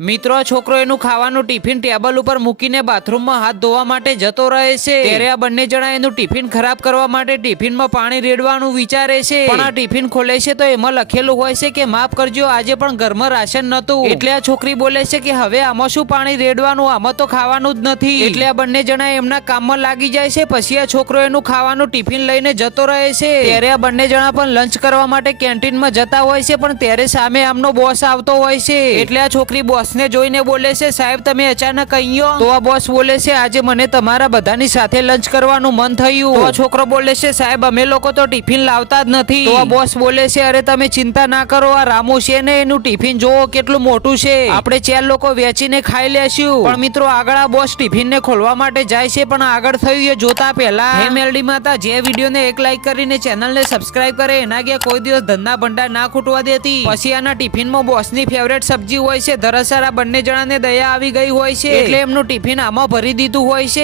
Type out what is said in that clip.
મિત્રો છોકરો એનું ખાવાનું ટિફિન ટેબલ ઉપર મૂકીને બાથરૂમમાં હાથ ધોવા માટે જતો રહે છે ત્યારે આ બંને જણા એનું ટિફિન ખરાબ કરવા માટે ટિફિનમાં પાણી રેડવાનું વિચારે છે પણ આ ટિફિન ખોલે છે તો એમાં લખેલું હોય છે કે માફ કરજો આજે પણ ઘરમાં રાશન નતું એટલે આ છોકરી બોલે છે કે હવે આમાં શું પાણી રેડવાનું આમાં તો ખાવાનું જ નથી એટલે આ બંને જણા એમના કામમાં લાગી જાય છે પછી આ છોકરો એનું ખાવાનું ટિફિન લઈને જતો રહે છે ત્યારે આ બંને જણા પણ લંચ કરવા માટે કેન્ટીનમાં જતા હોય છે પણ ત્યારે સામે આમનો બોસ આવતો હોય છે એટલે આ છોકરી બોસ ને જોઈને બોલે છે સાહેબ તમે અચાનક અહીંયા તો આ બોસ બોલે છે આજે મને તમારા બધાની સાથે લંચ કરવાનું મન થયું તો આ છોકરો બોલે છે સાહેબ અમે લોકો તો ટિફિન લાવતા જ નથી તો આ બોસ બોલે છે અરે તમે ચિંતા ના કરો આ રામુ છે ને એનું ટિફિન જોવો કેટલું મોટું છે આપણે 4 લોકો વેચીને ખાઈ લેશું પણ મિત્રો આગળ આ બોસ ટિફિન ને ખોલવા માટે જાય છે પણ આગળ થયું એ જોતા પહેલા હે મેલડી માતા જે વિડીયોને એક લાઈક કરીને ચેનલને સબસ્ક્રાઇબ કરે એના કે કોઈ દિવસ ધંધા ભંડાર ના ખૂટવા દેતી પછી આના ટિફિનમાં બોસની ફેવરેટ સબ્જી હોય છે ધરસર આ બંને જણાને દયા આવી ગઈ હોય છે એટલે એમનું ટિફિન આમાં ભરી દીધું હોય છે।